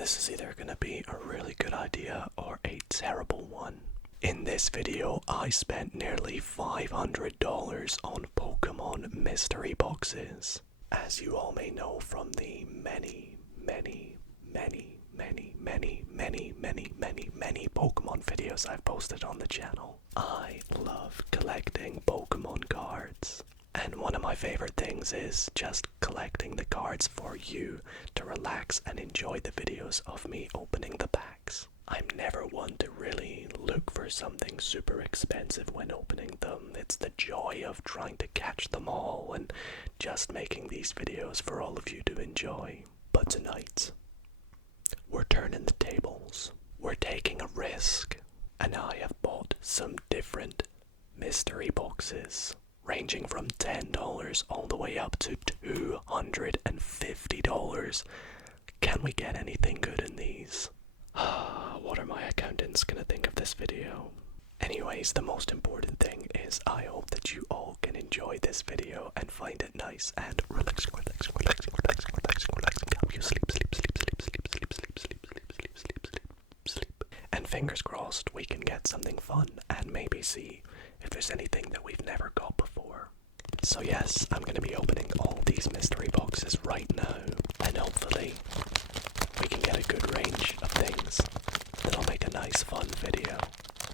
this is either going to be a really good idea or a terrible one. In this video, I spent nearly $500 on Pokémon Mystery Boxes. As you all may know from the many Pokemon videos I've posted on the channel, I love collecting Pokemon cards. And one of my favorite things is just collecting the cards for you to relax and enjoy the videos of me opening the packs. I'm never one to really look for something super expensive when opening them. It's the joy of trying to catch them all and just making these videos for all of you to enjoy. But tonight, we're turning the tables. We're taking a risk. And I have bought some different mystery boxes, ranging from $10 all the way up to $250. Can we get anything good in these? What are my accountants gonna think of this video? Anyways, the most important thing is I hope that you all can enjoy this video and find it nice and relaxing, help you sleep. And fingers crossed we can get something fun and maybe see if there's anything that we've never got before. So yes, I'm going to be opening all these mystery boxes right now, and hopefully we can get a good range of things that'll make a nice fun video.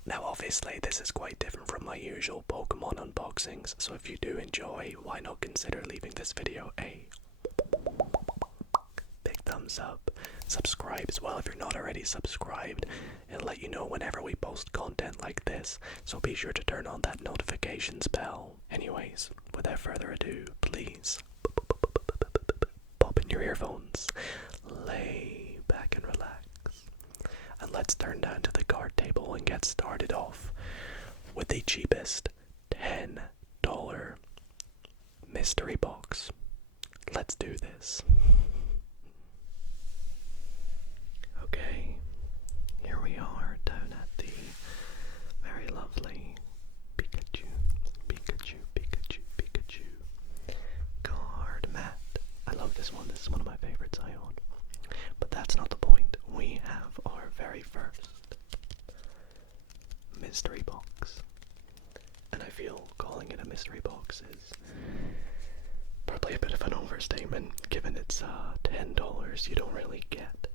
Now obviously this is quite different from my usual Pokemon unboxings, so if you do enjoy, why not consider leaving this video a big thumbs up. Subscribe as well if you're not already subscribed. It'll let you know whenever we post content like this, so be sure to turn on that notifications bell. Anyways, without further ado, please pop in your earphones, lay back and relax, and let's turn down to the card table and get started off with the cheapest $10 mystery box. Let's do this. Okay, here we are down at the very lovely Pikachu card mat. I love this one. This is one of my favorites I own. But that's not the point. We have our very first mystery box. And I feel calling it a mystery box is probably a bit of an overstatement, given it's $10. You don't really get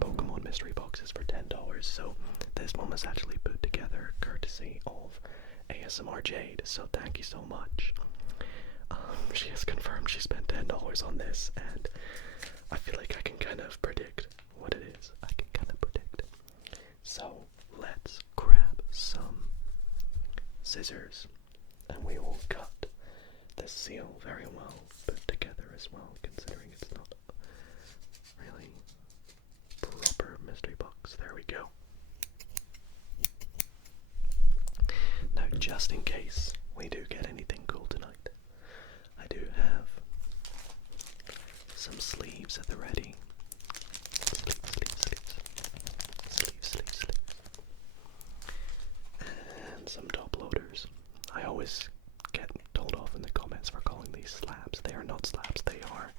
Pokemon mystery boxes for $10, so this one was actually put together courtesy of ASMR Jade, so thank you so much. She has confirmed she spent $10 on this, and I feel like I can kind of predict what it is. So let's grab some scissors and we will cut the seal very well put together as well, considering it's not really proper mystery box. There we go. Now, just in case we do get anything cool tonight, I do have some sleeves at the ready. Sleeves. And some top loaders. I always get told off in the comments for calling these slabs. They are not slabs, they are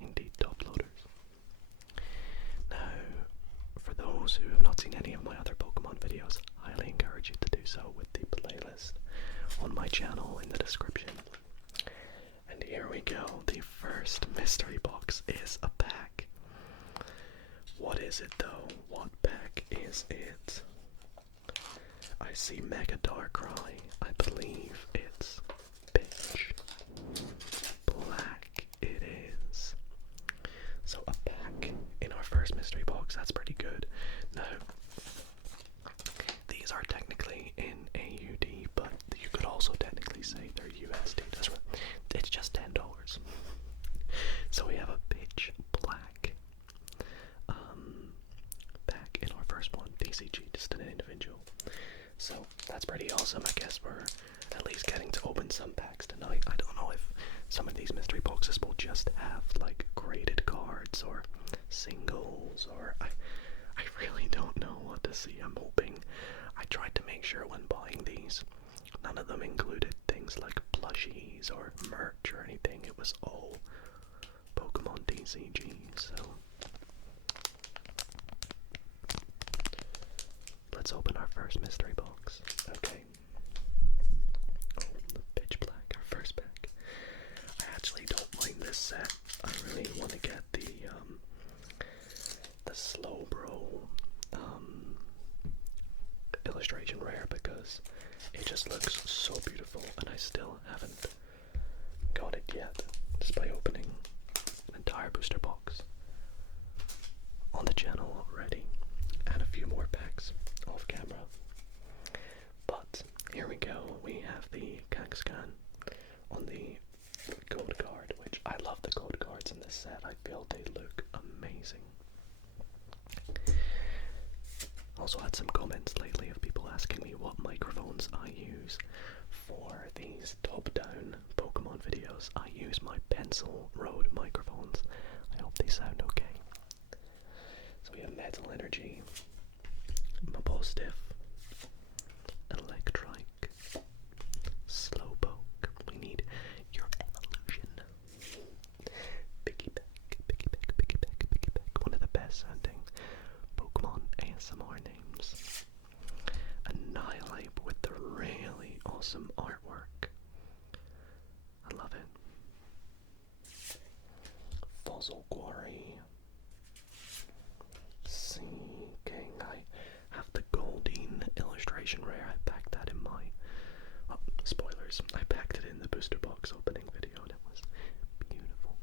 indeed top loaders. Now, for those who have not seen any of my other Pokemon videos, I highly encourage you to do so with the playlist on my channel in the description. And here we go. The first mystery box is a pack. What is it though? What pack is it? I see Mega Darkrai. I believe it's Pitch Black. It is. So a pack in our first mystery box. That's pretty good. Now, these are technically in AUD, but you could also technically say they're USD. That's right. It's just $10. So we have a Pitch Black pack in our first one. DCG, just an individual. So that's pretty awesome. I guess we're at least getting to open some packs tonight. I don't know if some of these mystery boxes will just have like graded cards or singles, or I really don't know what to see. I'm hoping. I tried to make sure when buying these, none of them included things like plushies or merch or anything. It was all Pokemon DCG, so let's open our first mystery box. Okay. Oh, the pitch black, our first pack. I actually don't mind this set. I really want to get the Slowbro illustration rare because it just looks so beautiful, and I still haven't got it yet, despite opening an entire booster box on the channel already, and a few more packs off camera. But here we go, we have the Tascam on the code card, which I love the code cards in this set. I feel they look amazing. Also had some comments lately of people asking me what microphones I use for these top-down Pokemon videos. I use my Pencil Road microphones. I hope they sound okay. So we have Metal Energy, Mabostiff, Electrike, Slowpoke. We need your evolution. Piggyback. One of the best sounding Pokemon ASMR names. Annihilate with the really awesome artwork. I love it. Fossil Quarry. Sea King. I have the Goldeen illustration rare. I packed that in my... well, spoilers. I packed it in the booster box opening video and it was beautiful.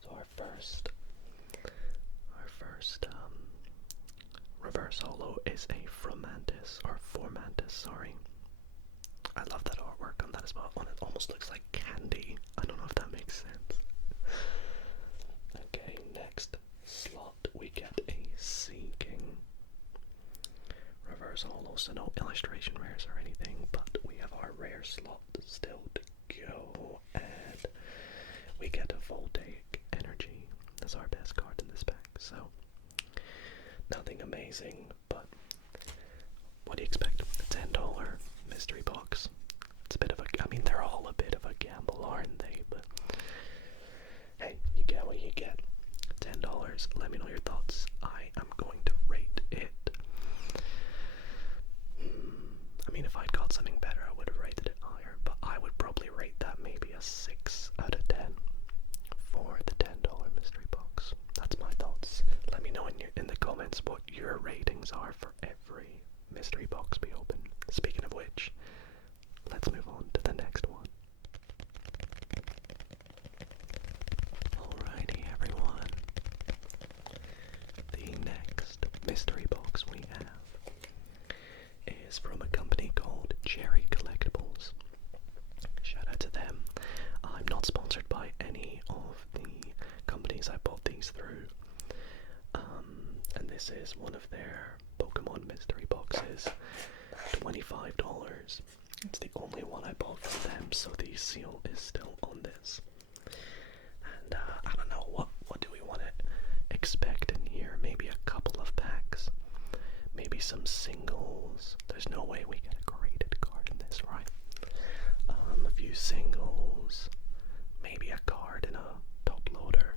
So our first reverse holo is a Formantis, sorry. I love that artwork on that as well. It almost looks like candy. I don't know if that makes sense. Okay, next slot we get a Sea King. Reverse holo, so no illustration rares or anything, but we have our rare slot still to go, and we get a Voltaic Energy. That's our best card in this pack, so nothing amazing, but what do you expect? A $10 mystery box. It's a bit of a, I mean, they're all a bit of a gamble, aren't they? But hey, you get what you get. $10. Let me know your thoughts. I am going to rate it. I mean, if I'd got something better, I would have rated it higher, but I would probably rate that maybe a 6 out of 10 for the $10 mystery box. That's my thoughts. Let me know in the comments what your ratings are for every mystery box we open. Speaking of which, let's move on to the next one. Alrighty everyone. The next mystery box we have is from a company called Cherry Collectibles. Shout out to them. I'm not sponsored by any of the companies I bought these through. And this is one of their Pokemon Mystery Boxes. $25. It's the only one I bought from them, so the seal is still on this. And I don't know, what do we want to expect in here? Maybe a couple of packs, maybe some singles. There's no way we get a graded card in this, right? A few singles, maybe a card in a top loader,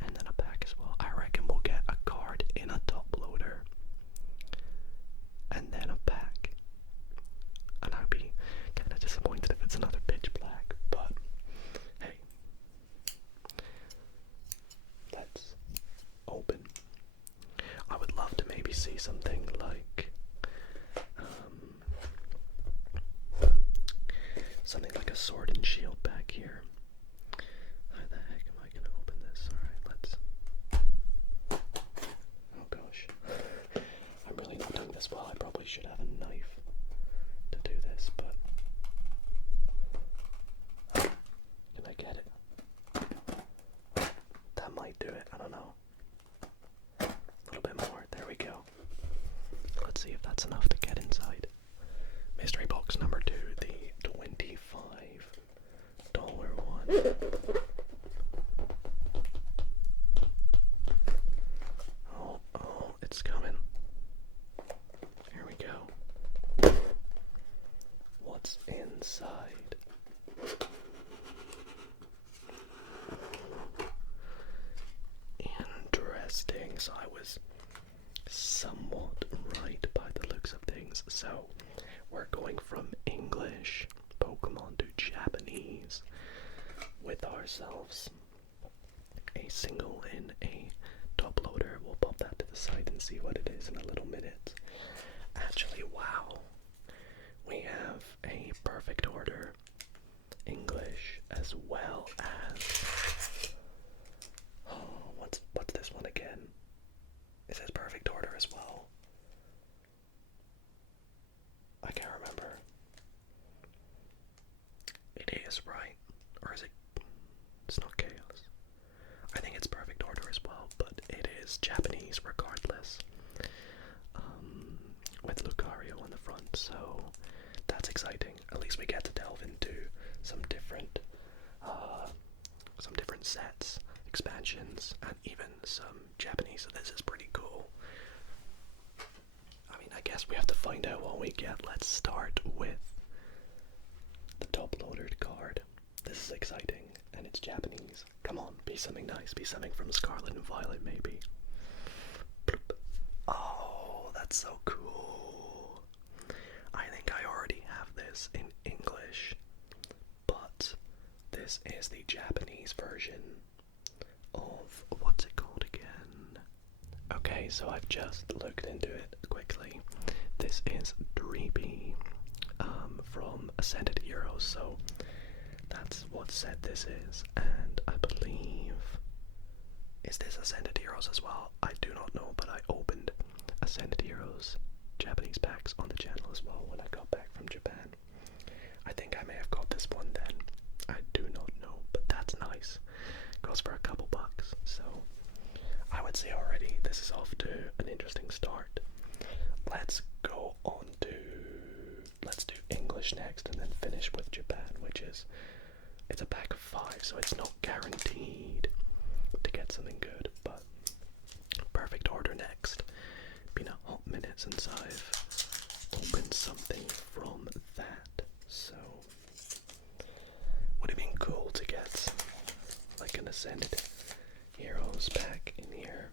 and then a pack as well. I reckon we'll get a card in a top loader, and then a pack. And I'd be kind of disappointed if it's another pitch black, but hey, let's open. I would love to maybe see something like something like a Sword and Shield back here. How the heck am I gonna open this? Alright, let's... oh gosh. I'm really not doing this well. I probably should have a knife to do this, but... can I get it? That might do it, I don't know. A little bit more, there we go. Let's see if that's enough to get inside. Mystery box number 2, the $25 one. Oh, it's coming. Here we go. What's inside? Interesting. So I was So we're going from English Pokemon to Japanese with ourselves a single in a top loader. We'll pop that to the side and see what it is in a little minute. Actually, wow, we have a perfect order English as well as what's this one again? It says perfect order as well. I can't remember. It is, right? Or is it? It's not chaos. I think it's perfect order as well, but it is Japanese regardless. With Lucario on the front, so that's exciting. At least we get to delve into some different sets, expansions, and even some Japanese, so this is pretty cool. I mean, I guess we have to find out what we get. Let's start with the top loaded card. This is exciting, and it's Japanese. Come on, be something nice. Be something from Scarlet and Violet, maybe. Bloop. Oh, that's so cool. I think I already have this in English, but this is the Japanese version of, what's it called again? Okay, so I've just looked into it quickly. This is Dreepy from Ascended Heroes, so that's what set this is, and I believe, is this Ascended Heroes as well? I do not know, but I opened Ascended Heroes Japanese packs on the channel as well when I got back from Japan. I think I may have got this one then. I do not know, but that's nice. Goes for a couple bucks, so I would say already this is off to an interesting start. Let's go on to, let's do English next and then finish with Japan, which is, it's a pack of 5, so it's not guaranteed to get something good, but perfect order next. Been a hot minute since I've opened something from that, so would have been cool to get like an Ascended Heroes pack in here.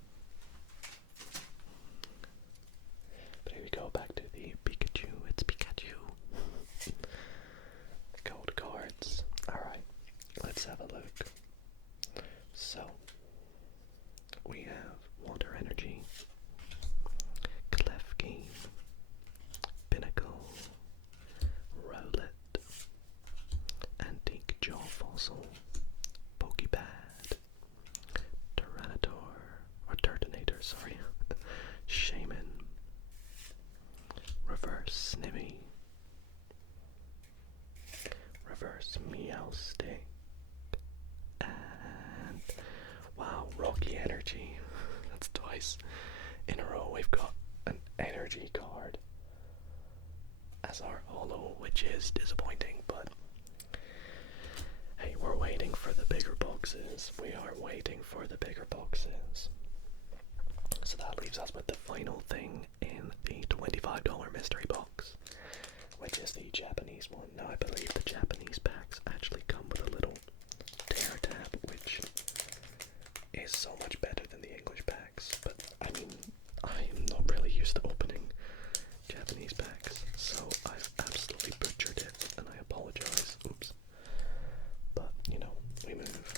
But here we go, back to the Pikachu. It's Pikachu. Gold cards. Alright, let's have a look. So, we have Water Energy, Klefki, Pinnacle, Rowlet, Antique Jaw Fossil, Pokebad, Turtonator, sorry, Shaman, Reverse Snivy, Reverse Meowstic, and wow, Rocky Energy. That's twice in a row we've got an energy card as our holo, which is disappointing, but hey, we're waiting for the bigger boxes. We are waiting for the bigger boxes. So that leaves us with the final thing in the $25 mystery box, which is the Japanese one. Now I believe the Japanese packs actually come with a little tear tab, which is so much better than the English packs, but I mean, I am not really used to opening Japanese packs, so I've absolutely butchered it, and I apologize. Oops. But, you know, we move.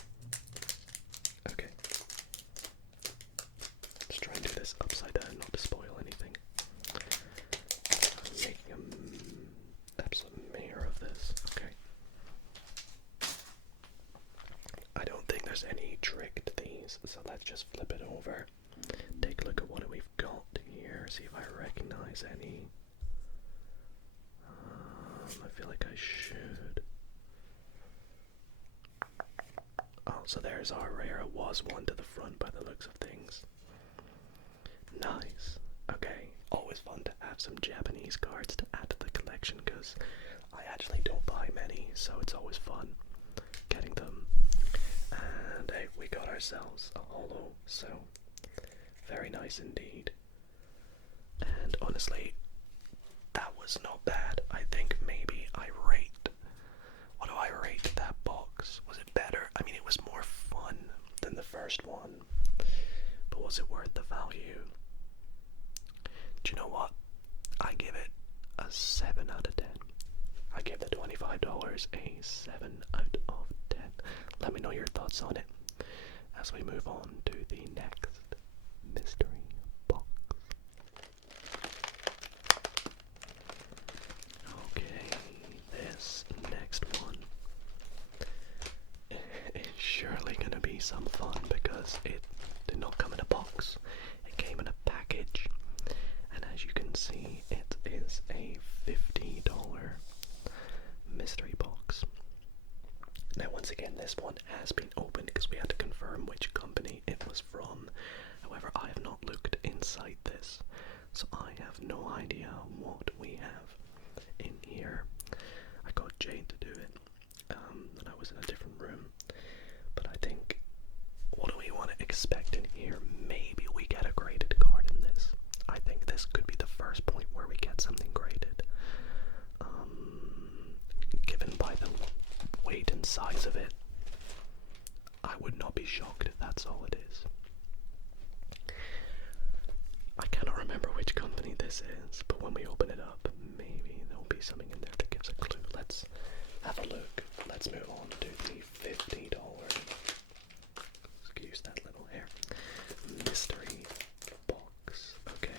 Okay. Let's try and do this upside down, not to spoil anything. I'm making an absolute mayor of this. Okay. I don't think there's any trick to these, so let's just flip it over. Take a look at what we've got here, see if I recognize any. I feel like I should. Oh, so there's our rare. It was one to the front by the looks of things. Nice. Okay, always fun to have some Japanese cards to add to the collection, because I actually don't buy many, so it's always fun getting them. And hey, we got ourselves a holo, so very nice indeed. And honestly, that was not bad. I think maybe I rate, what do I rate that box? Was it better? I mean, it was more fun than the first one, but was it worth the value? Do you know what? I give it a 7 out of 10. I give the $25 a 7 out of 10. Let me know your thoughts on it as we move on to the next mystery box. Okay, this next one is surely going to be some fun because it did not come in a box. It came in a package, and as you can see, it is a $50 mystery box. Now once again, this one has been opened because we had to confirm which company it was from. However, I have not looked inside this, so I have no idea what we have in here. I got Jade to do it, and I was in a different room. But I think, what do we want to expect in here? Maybe we get a graded card in this. I think this could be the first point where we get something graded. Given by the weight and size of it, I would not be shocked if that's all it is. I cannot remember which company this is, but when we open it up, maybe there'll be something in there that gives a clue. Let's have a look. Let's move on to the $50. Excuse that little hair. Mystery box. Okay.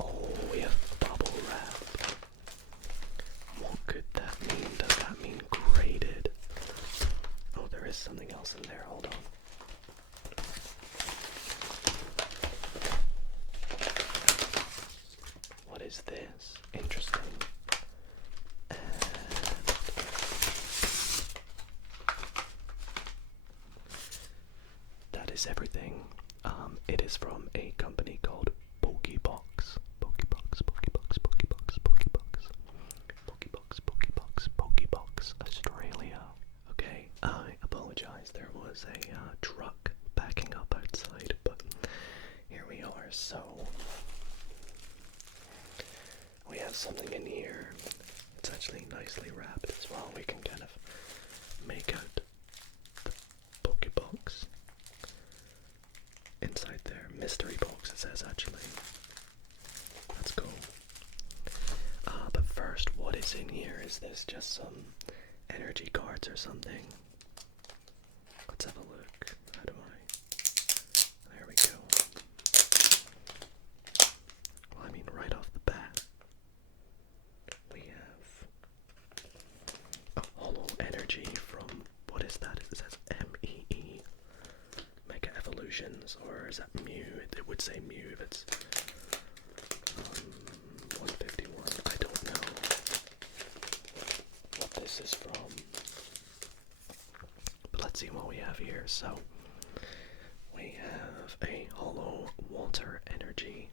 Oh, we have bubble wrap. What could that mean? Does that mean graded? Oh, there is something else in there. Hold on. What is this? Interesting. And that is everything. It is from a company called Pokebox. Pokebox, Australia. Okay, I apologize. There was a truck backing up outside, but here we are. So we have something in here. It's actually nicely wrapped as well. We can kind of make out the Pokebox inside there. Mystery box, it says, actually. That's cool. But first, what is in here? Is this just some energy cards or something? Let's have a look. How do I? There we go. Well, I mean, right off the bat, we have a hollow energy from, what is that? It says MEE. Mega Evolutions, or is that Mew? It would say Mew if it's 151. I don't know what this is from. But let's see what we have here. So, we have a hollow water energy.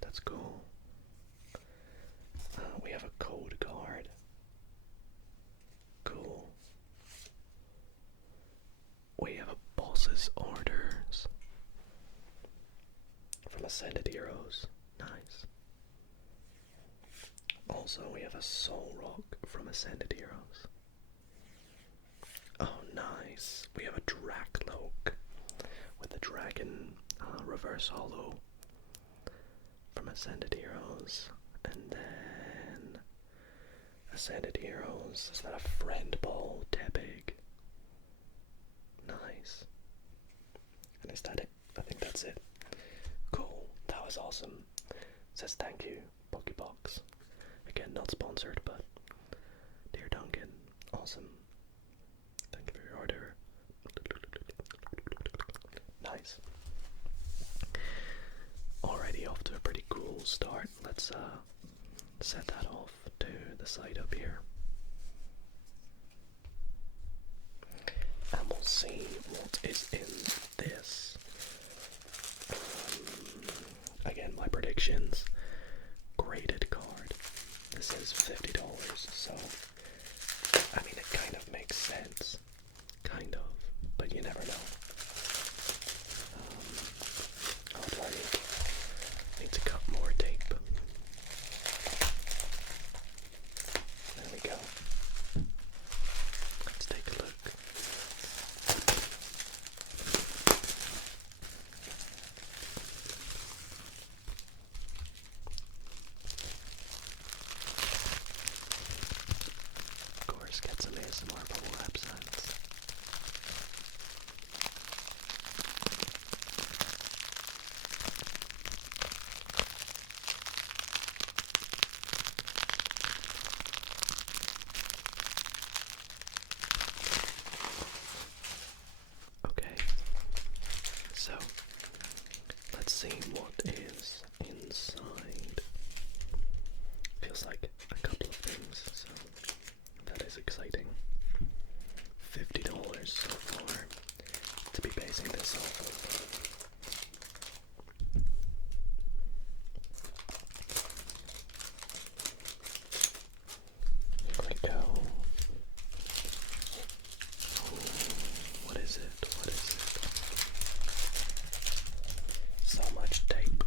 That's cool. We have a code card. Cool. We have a boss's orders from Ascended Heroes. Nice. Also, we have a soul rock from Ascended Heroes. Oh, nice. We have a Dracloak with the dragon reverse hollow from Ascended Heroes. And then Ascended Heroes. Is that a friend ball? Tepig. Nice. And is that it? I think that's it. Cool. That was awesome. It says thank you, Pokebox. Again, not sponsored, but dear Duncan, awesome. Thank you for your order. Nice. Already off to a pretty cool start. Let's set that off to the side up here. And we'll see what is in this. Again, my predictions. Graded card. This is $50, so I mean, it kind of makes sense. Kind of, but you never know. Oh, do I need to cut more tape? There we go. Let's take a look. just get some ASMR bubble wrap sounds. Okay, so let's see what is inside. Feels like a couple of things, so that is exciting. $50 so far to be basing this off of. Here we go. What is it? What is it? So much tape.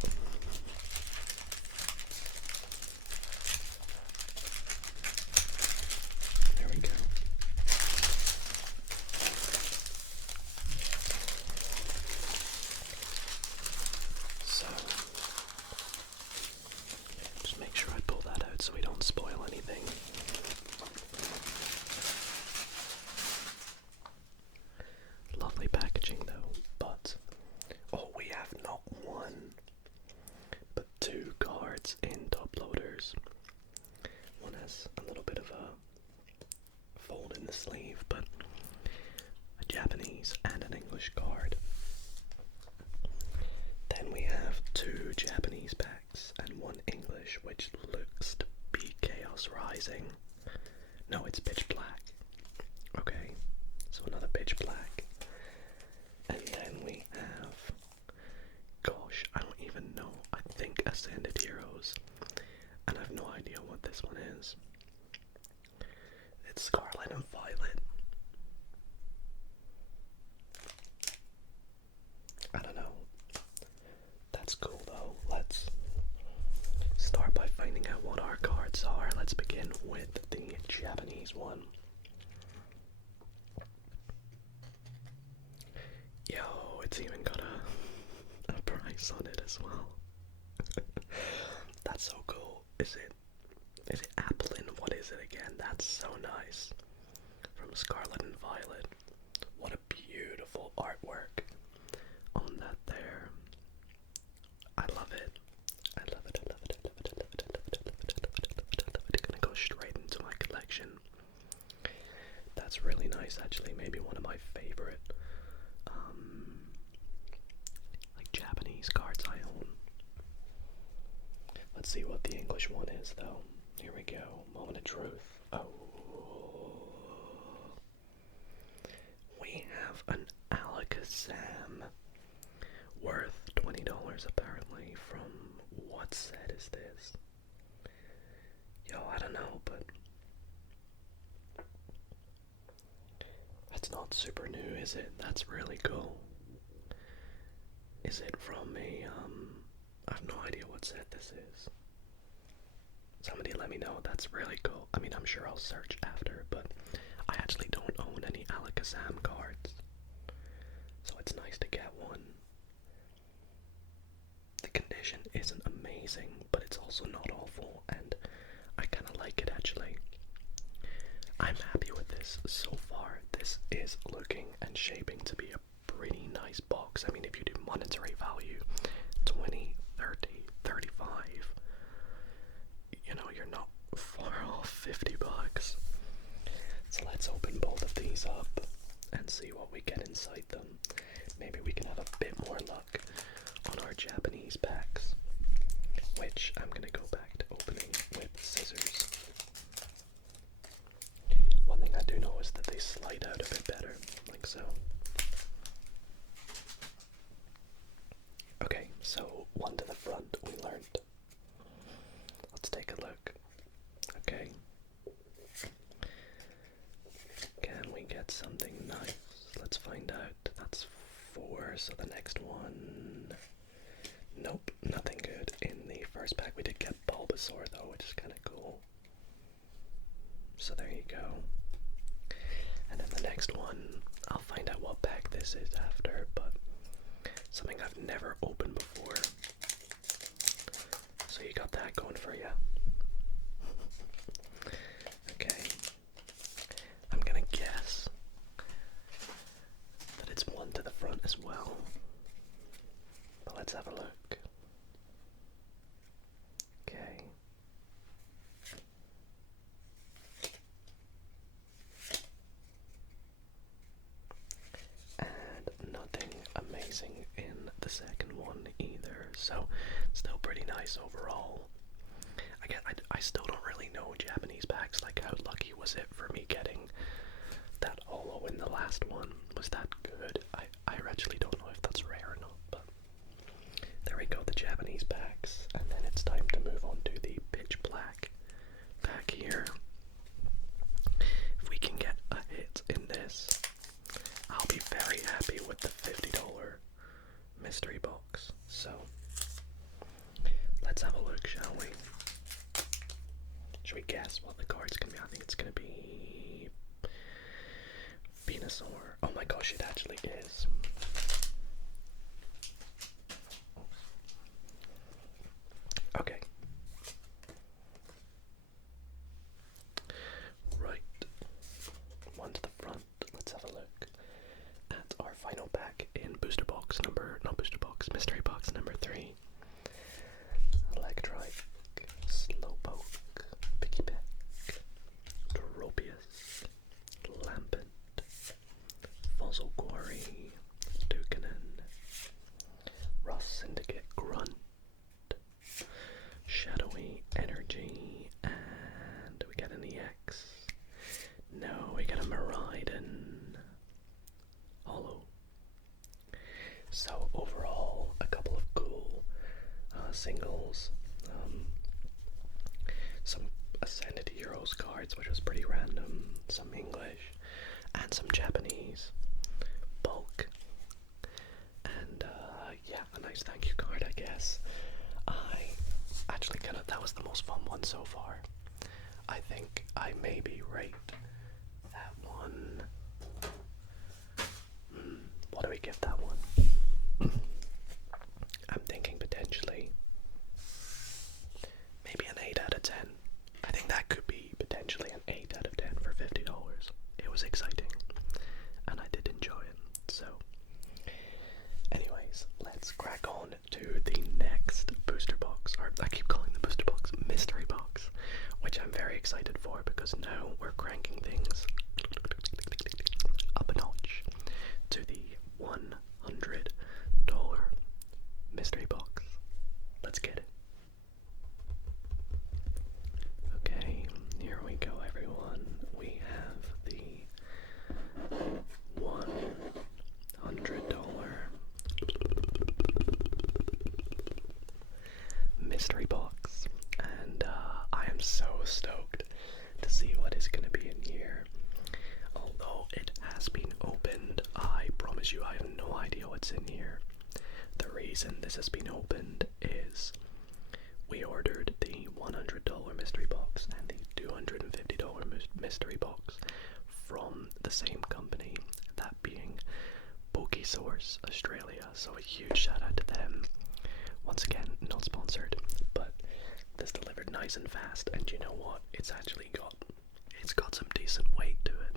There we go. So, just make sure I pull that out so we don't spoil anything. Lovely packaging though, but oh, we have not one, but two cards in top loaders. One has a little bit of a fold in the sleeve, but a Japanese and an English card. Then we have two Japanese packs and one English, which looks to be Chaos Rising. No, it's Pitch Black. Okay, so another Pitch Black. And then we have, gosh, I don't even know, I think Ascended Heroes. And I have no idea what this one is. It's Scarlet and Violet. I don't know. That's cool though. Let's start by finding out what our cards are. Let's begin with the Japanese one. Yo, it's even got a price on it as well. That's so cool. Is it Applin? What is it again? That's so nice. From Scarlet and Violet. What a beautiful artwork on that there. I love it. I love it, I love it, I love it, I love it, I love it, I love it, I love it, I love it, I love it. It's gonna go straight into my collection. That's really nice actually, maybe one of my favorite like Japanese cards I own. Let's see what the English one is though. Here we go. Moment of truth. Oh. We have an Alakazam worth $20 apparently. From what set is this? Yo, I don't know, but that's not super new, is it? That's really cool. Is it from a, I have no idea what set this is. Somebody let me know. That's really cool. I mean, I'm sure I'll search after, but I actually don't own any Alakazam cards. So it's nice to get one. The condition isn't amazing, but it's also not awful, and I kind of like it actually. I'm happy with this so far. This is looking and shaping to be a pretty nice box. I mean, if you do monetary value, 20, 30, 35, you know, you're not far off $50. So let's open both of these up and see what we get inside them. Maybe we can have a bit more luck on our Japanese packs, which I'm gonna go back to opening with scissors. One thing I do know is that they slide out a bit better, like so. Okay, so one to the front, we learned. Let's take a look. Okay. Can we get something nice? Let's find out. That's 4, so the next one... Nope, nothing good. In the first pack we did get Bulbasaur though, which is kind of cool. So there you go. And then the next one, I'll find out what pack this is after, but something I've never opened before. So you got that going for you. Okay. still don't really know Japanese packs. Like, how lucky was it for me getting that holo in the last one? Was that good? I actually don't know if that's rare or not, but there we go, the Japanese packs. And then it's time to move on to the pitch black pack here. If we can get a hit in this, I'll be very happy with the $50 mystery box. So let's have a look, shall we? Should we guess what the card's gonna be? I think it's gonna be Venusaur. Oh my gosh, it actually is. Okay. Right. One to the front. Let's have a look at our final pack in mystery box number 3. Electrike, Slowpoke, Piggyback, Tropius, Lampent, Fossil Quarry, Dukanen, Rough Syndicate Grunt, Shadowy Energy, and we get an EX. No, we get a Miraidon Holo. So overall, a couple of cool singles, some Ascended Heroes cards, which was pretty random, some English, and some Japanese bulk, and yeah, a nice thank you card, I guess. That was the most fun one so far. I think I maybe rate that one. What do we give that one? I'm thinking potentially maybe an 8 out of 10. I think that could be potentially an 8 out of 10 for $50. It was exciting, and I did enjoy it. So, anyways, let's crack on to the next booster box, or I keep calling the booster box mystery box, which I'm very excited for because now we're cranking things up a notch to the $100 mystery box. Let's get it. Okay, here we go, everyone. We have the $100 mystery box, and I am so stoked to see what is going to be in here. Although it has been opened, I promise you I have no idea what's in here. The reason this has been opened is we ordered the $100 mystery box and the $250 mystery box from the same company, that being Pokesource Australia, so a huge shout out to them. Once again, not sponsored, but this delivered nice and fast, and you know what? It's got some decent weight to it.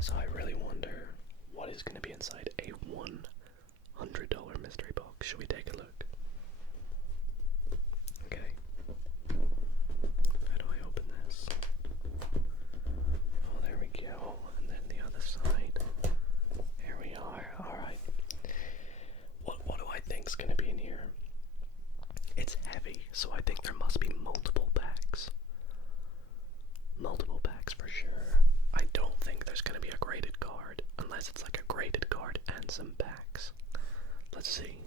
So I really wonder what is going to be inside a $100 mystery box. Should we take a look? Okay. How do I open this? Oh, there we go. And then the other side. Here we are. Alright. What do I think's going to be in here? It's heavy, so I think there must be multiple packs. Multiple packs for sure. I don't think there's going to be a graded card, unless it's like a graded card and some packs. Let's see.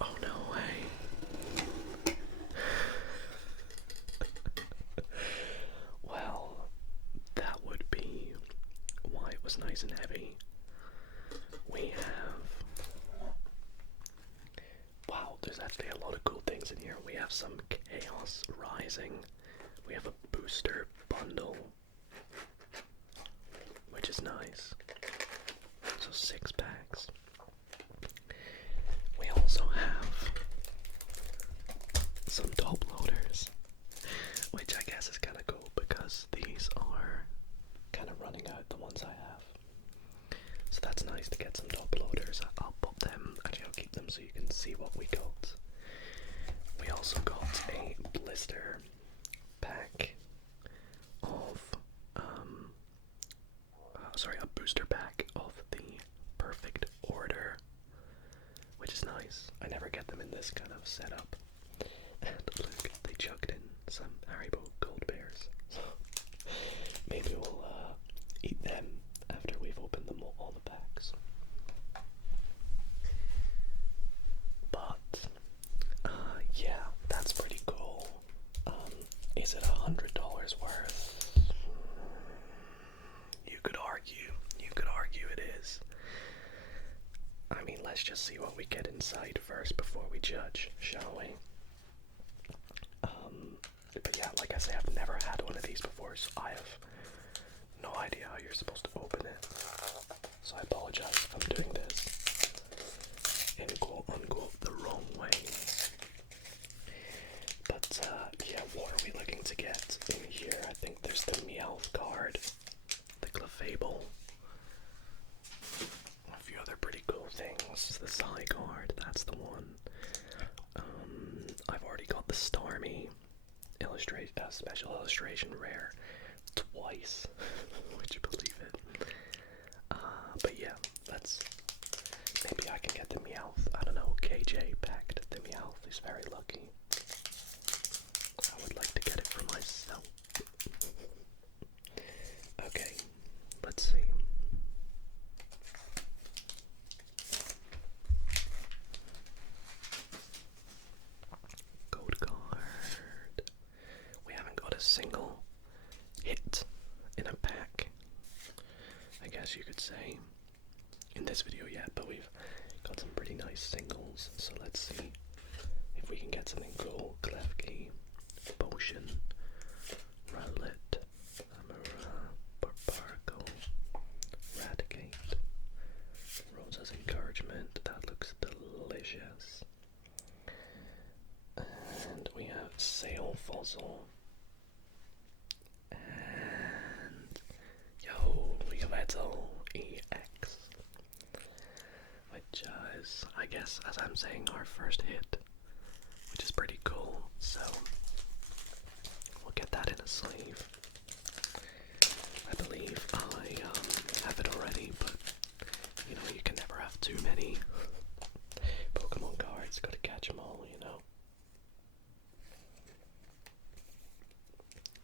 Oh no way. Well, that would be why it was nice and heavy. We have, wow, there's actually a lot of cool things in here. We have some Chaos Rising. We have a booster bundle, which is nice. So 6 packs. We also have some top loaders, which I guess is kind of cool because these are kind of running out, the ones I have. So that's nice to get some top loaders. I'll pop them, actually I'll keep them so you can see what we got. We also got a blister pack of, a booster pack of the Perfect Order, which is nice. I never get them in this kind of setup. And look, they chucked in some Haribo Gold Bears. So maybe we'll eat them after we've opened them all the packs. But yeah, that's pretty cool. Is it $100 worth? You could argue it is. I mean, let's just see what we get inside first before we judge, shall we? But yeah, like I say, I've never had one of these before, so I have no idea how you're supposed to open it. So I apologize if I'm doing this in quote-unquote the wrong way. But yeah, what are we looking to get in here? I think there's the Meowth card, the Clefable, a few other pretty cool things. The Psy card, that's the one. I've already got the Starmie special illustration rare twice. Would you believe it? But yeah, maybe I can get the Meowth. I don't know, KJ packed the Meowth. He's very lucky. I would like to get it for myself. Okay, let's see. Code card. We haven't got a single hit in a pack, I guess you could say, in this video yet, but we've got some pretty nice singles, so let's see if we can get something cool. Klefki, Potion, Rowlet, Amara, Barbaracle, Raticate, Rosa's Encouragement, that looks delicious. And we have Sail Fossil. And Yveltal EX. Which is, I guess, as I'm saying, our first hit. Which is pretty cool, so we'll get that in a sleeve. I believe I have it already, but you know, you can never have too many Pokemon cards, gotta catch them all, you know.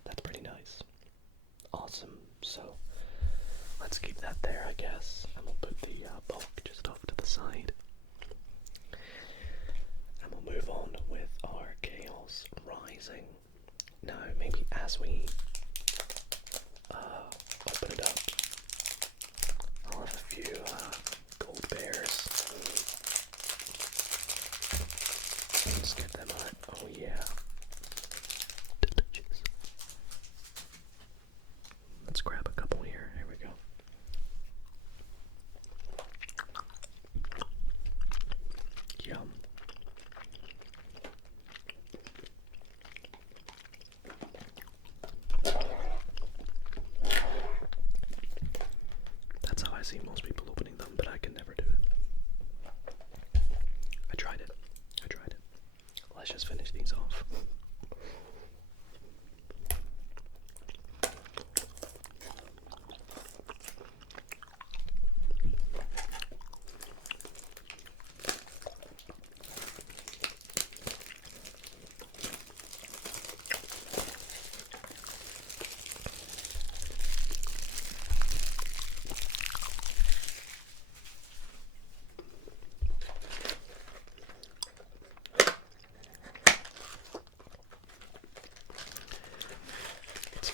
That's pretty nice. Awesome, so let's keep that there, I guess, and we'll put the bulk just off to the side. And we'll move on with our Chaos Rising. Now, maybe as we open it up, I'll have a few gold bears. Let's get them on. Oh yeah. Delicious. Let's grab a couple here. Here we go. Yum. That's how I see most people opening them, but I can never do it. I tried it. Let's just finish these off.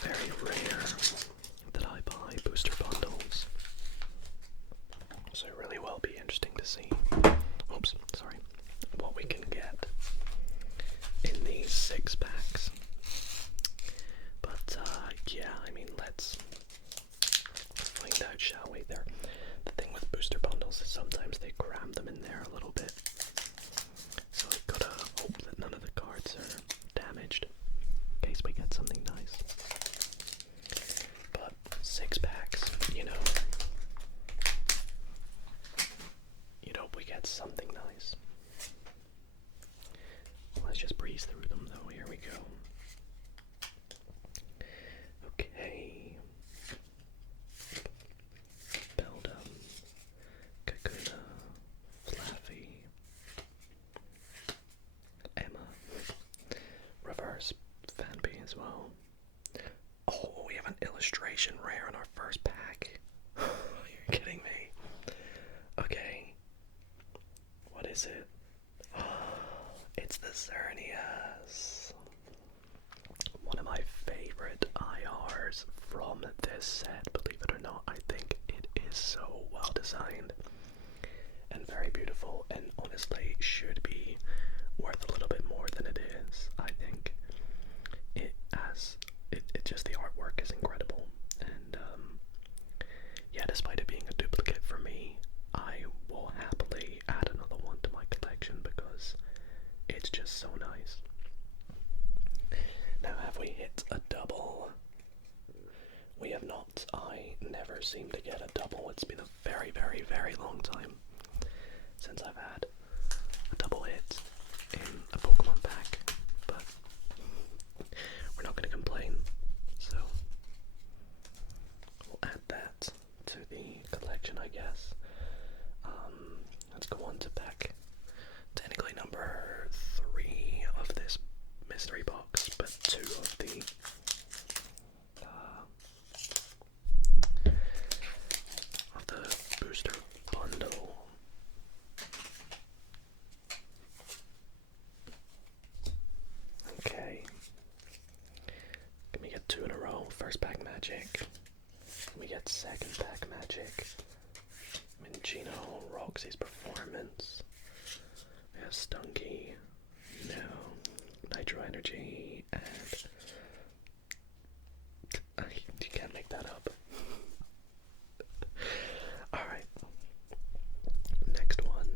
Very rare that I buy booster bundles, so it really will be interesting to see what we can get in these 6 packs. But yeah, I mean, let's find out, shall we? The thing with booster bundles is sometimes they cram them in there a little bit, so we've got to hope that none of the cards are damaged in case we get something nice. 6 packs, you know. You'd hope we get something nice. Let's just breeze through them though. Here we go. Okay. Beldum, Kakuna, Flaffy, Elevation Rare in our first pack. You're kidding me. Okay. What is it? It's the Xerneas. One of my favorite IRs from this set, believe it or not. I think it is so well designed and very beautiful, and honestly should be worth a little bit more than it is. I think it just, the artwork is incredible, and yeah, despite it being a duplicate for me, I will happily add another one to my collection because it's just so nice. Now, have we hit a double? We have not. I never seem to get a double. It's been a very, very, very long time since I've had a double hit in a Pokemon pack, but we're not going to complain, so we'll add that to the collection, I guess. Let's go on to pack technically number 3 of this mystery box, but 2 of the booster bundle. Okay. Can we get 2 in a row? First pack magic. Can we get second pack magic? Minchino, Roxy's Performance. We have Stunky. No. Nitro Energy. And you can't make that up. Alright. Next one.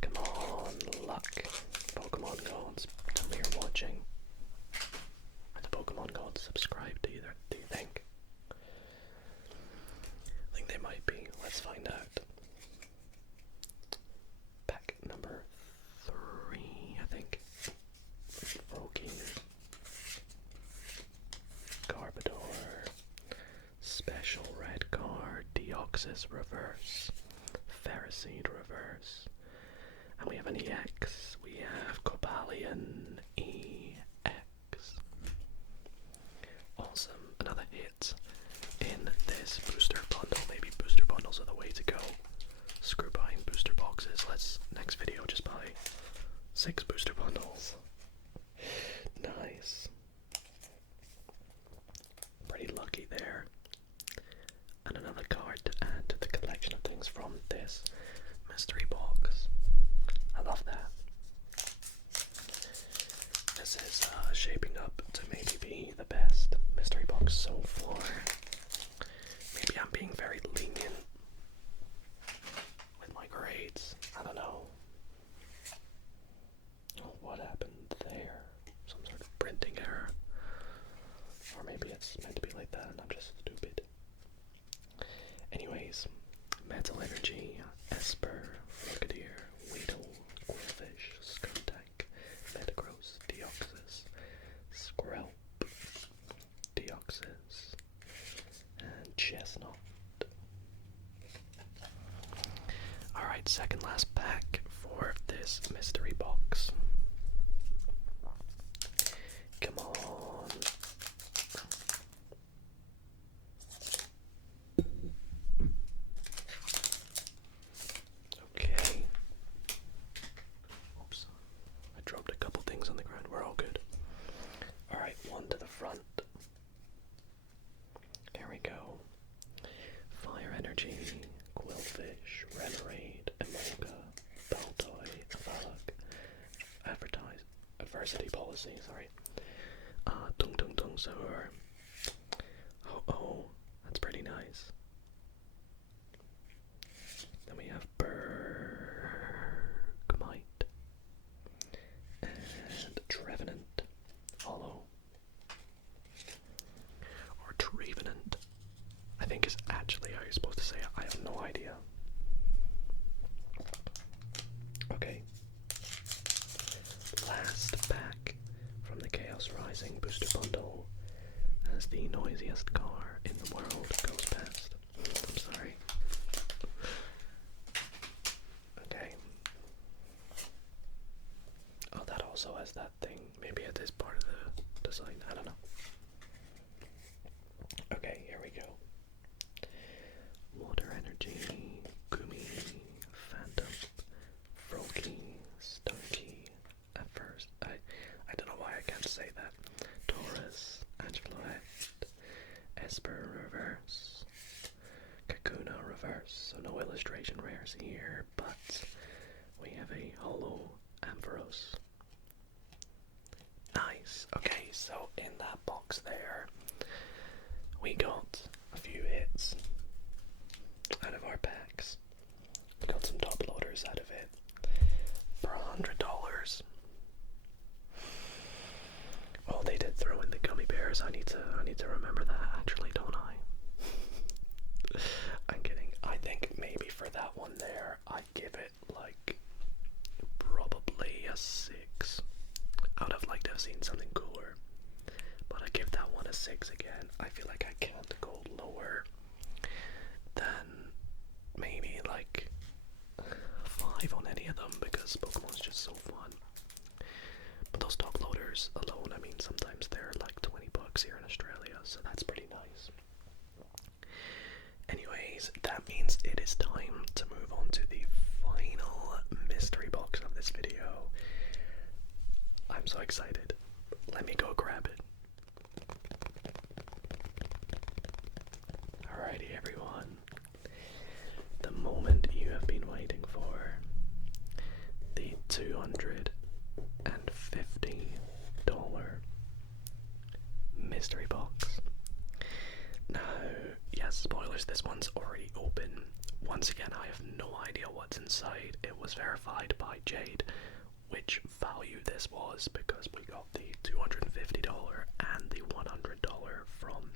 Come on, luck. Pokemon gods. Tell me you're watching. Are the Pokemon gods subscribed to either? Do you think? I think they might be. Let's find out. Pack number 3, I think. Froakie. Garbodor. Special red card. Deoxys reverse. Ferroseed reverse. And we have an EX. We have Cobalion EX. Awesome. Another hit in this booster bundle. Maybe booster bundles are the way to go. Screw buying booster boxes. Let's, next video, just buy 6 booster bundles. Nice. Pretty lucky there. And another card to add to the collection of things from this mystery box. I love that. This is shaping up to maybe be the best mystery box so far. Maybe I'm being very lenient with my grades. I don't know. Oh, what happened there? Some sort of printing error. Or maybe it's meant to be like that and I'm just stupid. Anyways, Metal Energy, Esper, Frogadier, Weedle, Quillfish, Skuntank, Metagross, Deoxys, Squirrel, Deoxys, and Chestnut. Alright, second last pack for this mystery box. Come on. Okay. Oops. I dropped a couple things on the ground. We're all good. Alright, one to the front. There we go. Fire Energy, Quillfish, Remoraid, Emolga, Baltoy, Valak, Adversity Policy, sorry. Tung Tung Tung Sour. Oh, that's pretty nice. Then we have Bergmite and Trevenant, Hollow, or Trevenant, I think is actually how you're supposed to say it. I have no idea. Okay. Last pack from the Chaos Rising booster bundle as the noisiest car in the world goes past. I'm sorry. Okay. Oh, that also has that thing maybe it is part of the design, I don't know. Okay, here we go. Water Energy, Gumi, Phantom, Froggy, Stunky. At first, I don't know why I can't say that. Taurus, Angeloette, Esper Reverse, Kakuna Reverse. So no illustration rares here, but we have a Holo Ampharos. Nice. Okay, so in that box there, we got a few hits out of our packs. We got some top loaders out of it for $100. Well, they did throw in the gummy bears. I need to remember that actually, don't I? I'm kidding. I think maybe for that one there, I'd give it like probably a 6. I would have liked to have seen something cooler, but I give that one a 6 again. I feel like I can't go lower than maybe like 5 on any of them because Pokemon's just so fun. But those top loaders alone, I mean, sometimes they're like $20 here in Australia, so that's pretty nice. Anyways, that means it is time to move on to the final mystery box of this video. I'm so excited. Let me go grab it. Alrighty, everyone. The moment you have been waiting for. The $250 mystery box. Now, yes, spoilers, this one's already open. Once again, I have no idea what's inside. It was verified by Jade which value this was because we got the $250 and the $100 from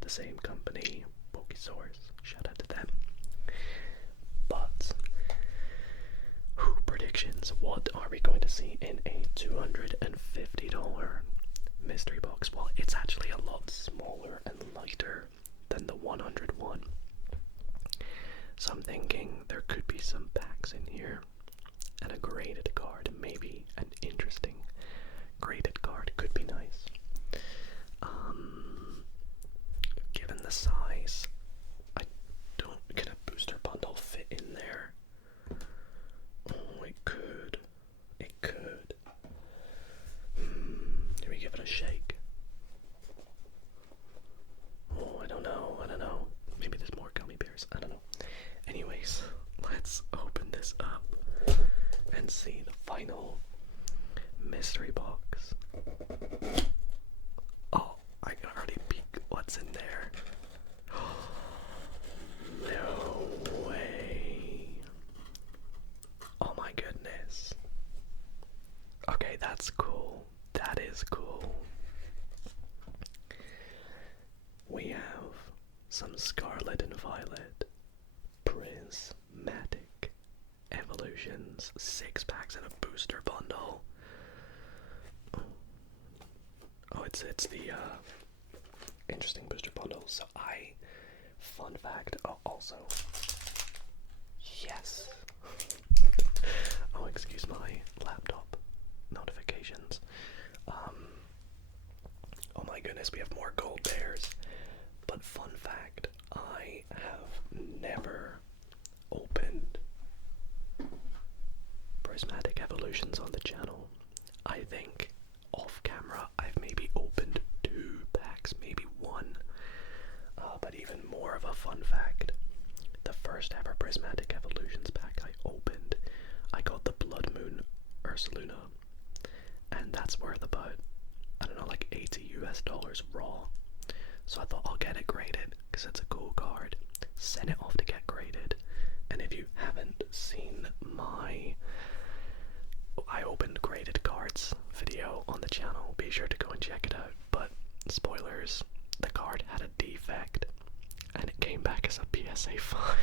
the same company, Pokesource. Shout out to them. But predictions. What are we going to see in a $250 mystery box? Well, it's actually a lot smaller and lighter than the 101. So I'm thinking there could be some packs in here and a graded card, maybe an interesting graded card could be nice. Given the size, can a booster bundle fit in there? Oh, it could. It could. Do we give it a shake? Oh, I don't know. Maybe there's more gummy bears. I don't know. Anyways, let's open this up and see the final mystery box. Oh, I can already peek what's in there. No way. Oh my goodness. Okay, that's cool. That is cool. We have some Scarlet and Violet prismatic evolutions, 6 packs in a booster bundle. Oh, it's the interesting booster bundle. So fun fact, also, yes. Oh, excuse my laptop notifications. Oh my goodness, we have more gold bears. But fun fact, I have never opened prismatic evolutions on the channel. I think off camera I've maybe opened 2 packs, maybe 1. But even more of a fun fact, the first ever prismatic evolutions pack I opened, I got the Blood Moon Ursaluna, and that's worth about, I don't know, like $80 raw. So I thought I'll get it graded because it's a cool card. Send it off to get graded. And if you haven't seen my I opened graded cards video on the channel, be sure to go and check it out. But spoilers, the card had a defect and it came back as a PSA 5.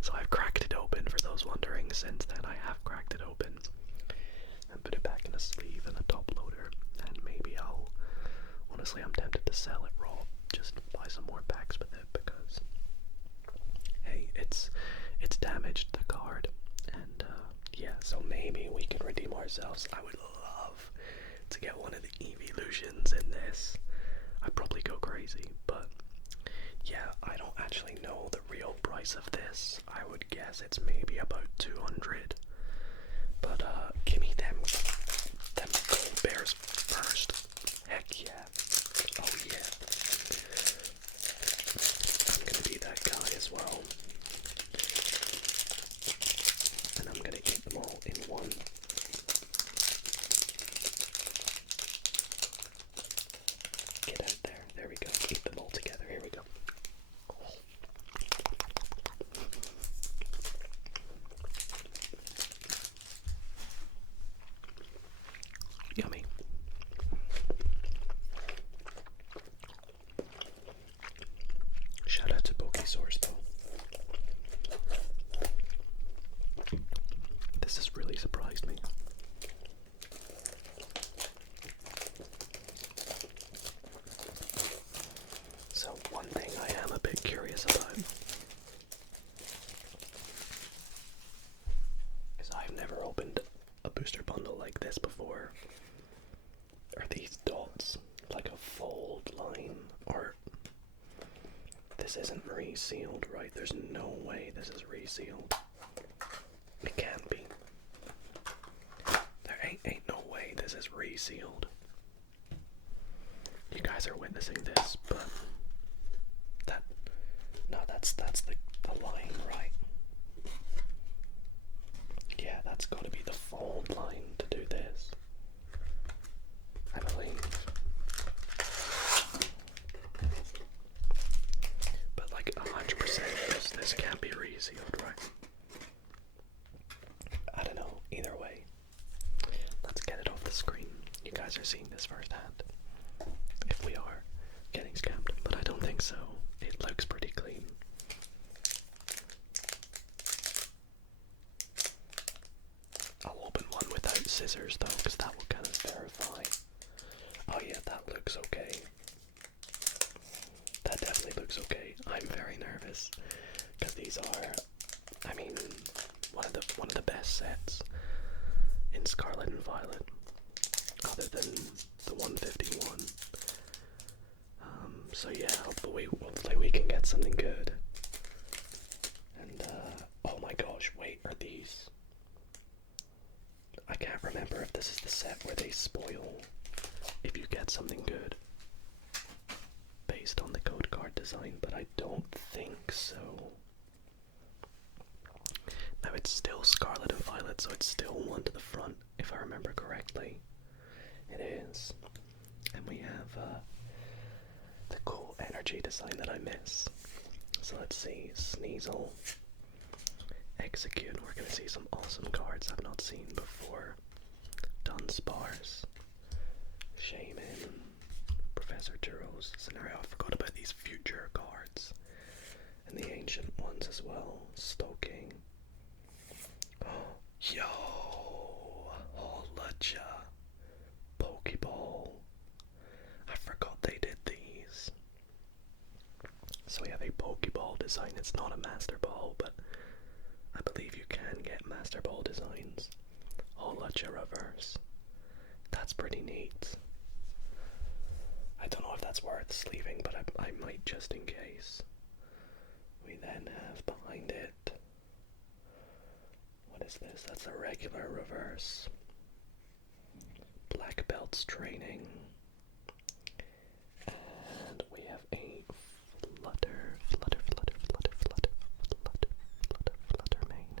So I've cracked it open, for those wondering. Since then I have cracked it open and put it back in a sleeve and a top loader, and maybe honestly I'm tempted to sell it raw, just buy some more packs with it, because hey, it's damaged the card, and Yeah, so maybe we can redeem ourselves. I would love to get one of the evolutions in this. I'd probably go crazy, but yeah, I don't actually know the real price of this. I would guess it's maybe about 200. But give me them gold bears first. Heck yeah. Oh yeah. I'm gonna be that guy as well. And I'm gonna eat them all in one. Get out there. There we go. Eat them all together. Here we go. Yummy. Shout out to Pokesource though. This has really surprised me. So one thing I am a bit curious about is I've never opened a booster bundle like this before. Are these dots like a fold line, or this isn't resealed, right? There's no way this is resealed. It can't be. There ain't no way this is resealed. You guys are witnessing this, but that's the line, right? Yeah, that's got to be the fold line to do this, I believe. But like 100% this can't be resealed, right? I don't know. Either way, let's get it off the screen. You guys are seeing this firsthand. If we are getting scammed, but I don't think so. It looks pretty clean. I'll open one without scissors though, because that will kind of verify. Oh yeah, that looks okay. That definitely looks okay. I'm very nervous because these are, I mean, one of the best sets in Scarlet and Violet, other than the 151. So yeah, hopefully we can get something good. And oh my gosh, wait, are these? I can't remember if this is the set where they spoil if you get something good based on the code card design, but I don't think so. Now it's still Scarlet and Violet, so it's still one to the front, if I remember correctly. It is. And we have the cool energy design that I miss. So let's see, Sneasel, Execute. We're gonna see some awesome cards I've not seen before. Dunsparce, Shaman, Professor Turo's Scenario. I forgot about these future cards. And the ancient ones as well. Stoking. Oh, yo! Holacha. Pokeball. I forgot they did these. So we have a Pokeball design. It's not a Master Ball, but I believe you can get Master Ball designs. Holacha Reverse. That's pretty neat. I don't know if that's worth sleeving, but I might just in case. We then have behind it, what is this? That's a regular reverse. Black Belts Training. And we have a Flutter main.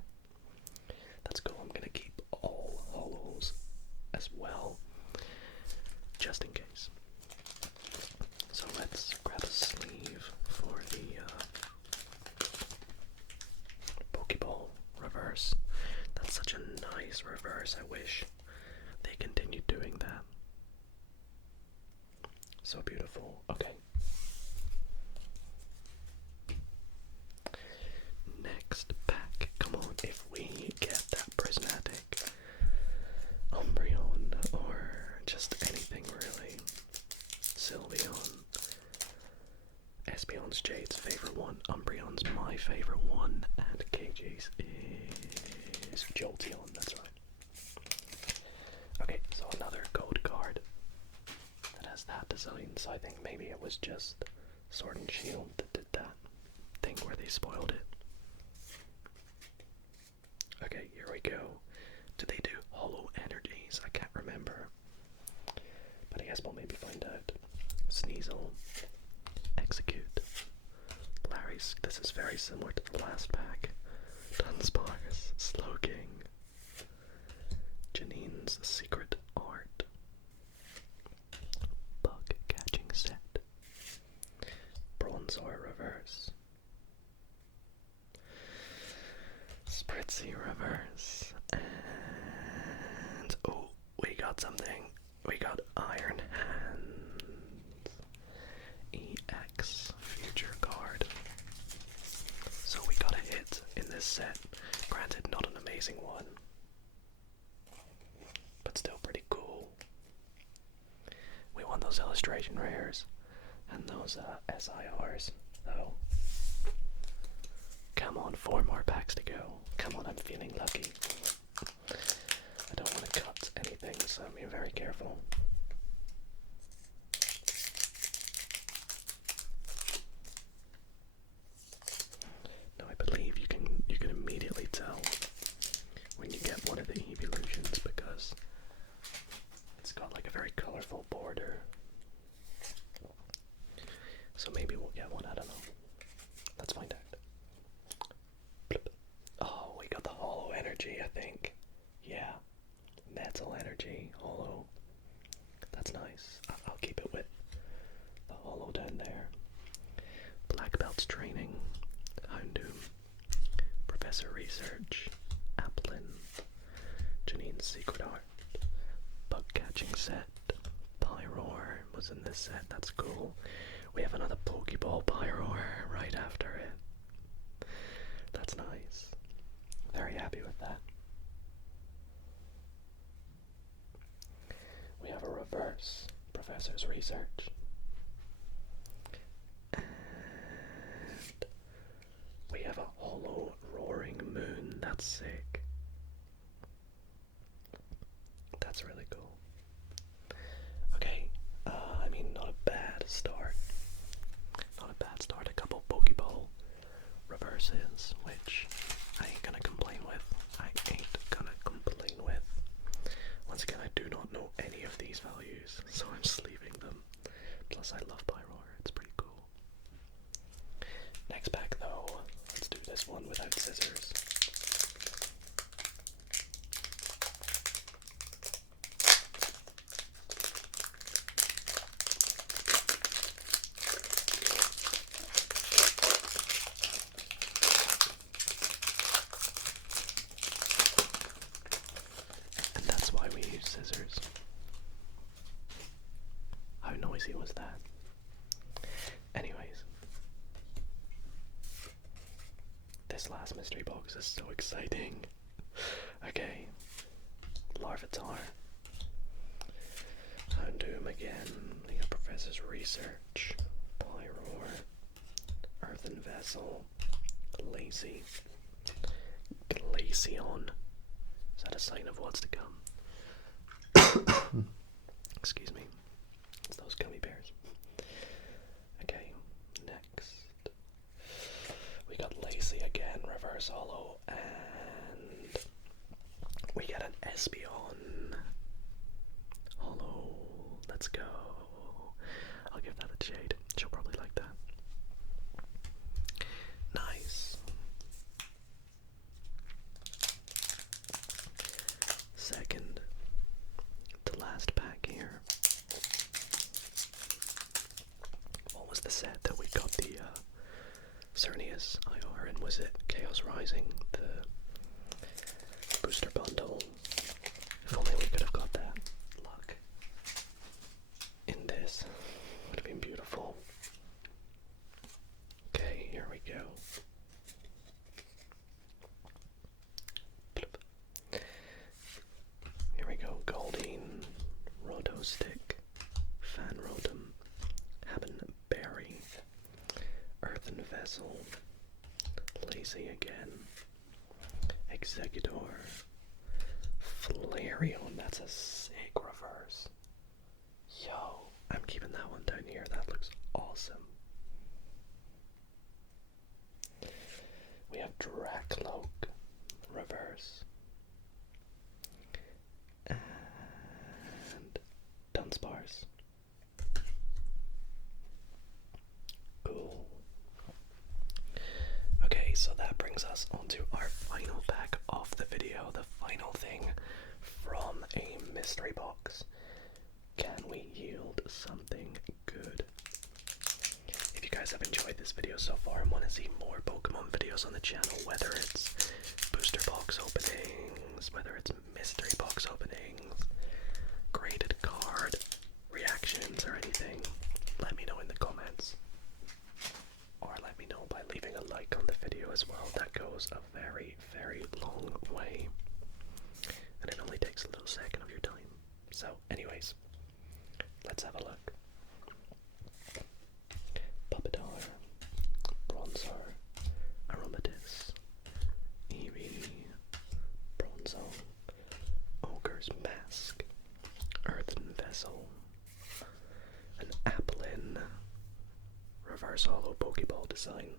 That's cool. I'm gonna keep all holos as well, just in case. So let's grab a sleeve for the Pokeball reverse. That's such a nice reverse. I wish they continued doing that. So beautiful. Okay. Next pack. Come on, if we get that prismatic Umbreon or just anything really. Sylveon. Espeon's Jade's favorite one. Umbreon's my favorite one. And KJ's is Jolteon. That's design, so I think maybe it was just Sword and Shield that did that thing where they spoiled it. Okay, here we go. Do they do hollow energies? I can't remember. But I guess we'll maybe find out. Sneasel. Execute. Larry's. This is very similar to the last pack. Dunsparce. Slowking. Janine's Secret Art. Bug Catching Set. Bronzor Reverse. Spritzy Reverse. And oh, we got something. We got Iron Hands. EX Future Card. So we got a hit in this set. Granted, not an amazing one, but still pretty cool. We want those illustration rares and those SIRs, though. Come on, 4 more packs to go. Come on, I'm feeling lucky. I don't want to cut anything, so I'm being very careful. Now I believe you can immediately tell when you get one of the evolutions because it's got like a very colorful border. So maybe we'll get one, I don't know. Let's find out. Blip. Oh, we got the hollow energy, I think. Yeah. Metal energy, hollow. That's nice. I'll keep it with the hollow down there. Black Belt's Training. Houndoom. Professor Research. Applin. Janine's Secret Art. Bug Catching Set. Pyroar was in this set. That's cool. We have another Pokeball Pyroar right after it. That's nice. Very happy with that. We have a reverse Professor's Research. And we have a hollow Roaring Moon. That's sick. That's really cool. Okay, I mean, not a bad start. Not a bad start. A couple Pokeball reverses, which I ain't gonna complain with. Once again, I do not know any of these values, so I'm just leaving them. Plus, I love Pyroar. It's pretty cool. Next pack, though. Let's do this one without scissors. Scissors. How noisy was that? Anyways, this last mystery box is so exciting. Okay, Larvitar, Houndoom again. We got Professor's Research, Pyroar, Earthen Vessel, Glaceon. Is that a sign of what's to come? Excuse me. It's those gummy bears. Okay, next. We got Lacy again, reverse hollow, and we get an Espeon hollow. Let's go. I'll give that a shade. She'll probably like that. Nice. Second to last pack here. What was the set that we got the Cernius IR, and was it Chaos Rising, the booster bundle? If only we could have got that luck in this. Would have been beautiful. Okay, here we go. Here we go. Goldeen, Rotostick, Fanrotom, Habenberry, Earthen Vessel, Lacy again, Executor, Flareon. That's a sick reverse. Yo, I'm keeping that one down here. That looks awesome. We have Dracloak reverse. And Dunsparce. Cool. Okay, so that brings us onto our final pack of the video, the final thing from a mystery box. Can we yield something good? If you guys have enjoyed this video so far and want to see more Pokemon videos on the channel, whether it's booster box openings, whether it's mystery box openings, graded card reactions or anything, let me know in the comments. Or let me know by leaving a like on the video as well. That goes a very, very long way. And it only takes a little second of your time. So, anyways, let's have a look. Pupitar, Bronzor, Aromatisse, Eevee, Bronzo, Ogre's Mask, Earthen Vessel, an Applin, Reverse Hollow Pokeball design.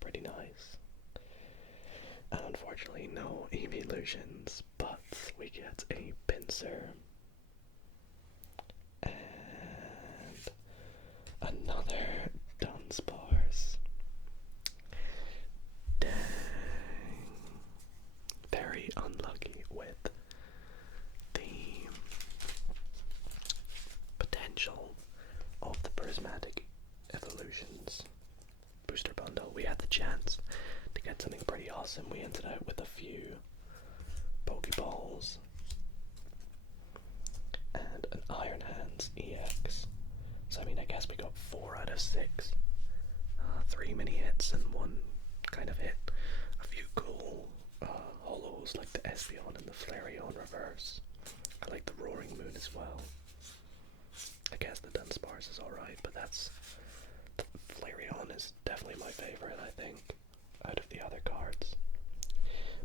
Pretty nice. And unfortunately no evolutions, but we get a Pinsir and another Dunsparce. Dang. Very unlucky with the potential of the prismatic evolutions booster bundle. We had the chance to get something pretty awesome. We ended out with a few Pokeballs and an Iron Hands EX. So I mean, I guess we got 4 out of 6. 3 mini hits and 1 kind of hit. A few cool holos like the Espeon and the Flareon reverse. I like the Roaring Moon as well. I guess the Dunsparce is alright, but Flareon is definitely my favorite, I think, out of the other cards.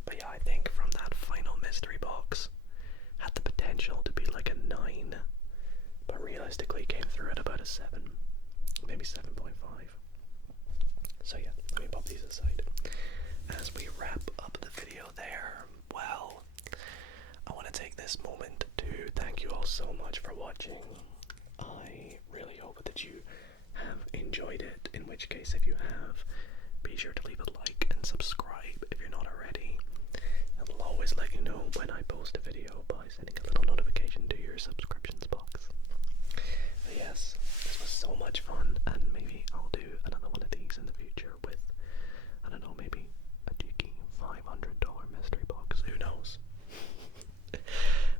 But yeah, I think from that final mystery box, had the potential to be like a 9, but realistically came through at about a 7, maybe 7.5. So yeah, let me pop these aside. As we wrap up the video there, well, I want to take this moment to thank you all so much for watching. I really hope that you have enjoyed it, in which case if you have, be sure to leave a like and subscribe if you're not already. I will always let you know when I post a video by sending a little notification to your subscriptions box. But yes, this was so much fun, and maybe I'll do another one of these in the future with, I don't know, maybe a cheeky $500 mystery box, who knows.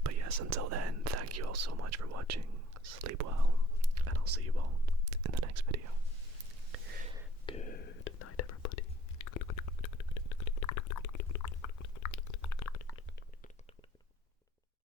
But yes, until then, thank you all so much for watching, sleep well, and I'll see you all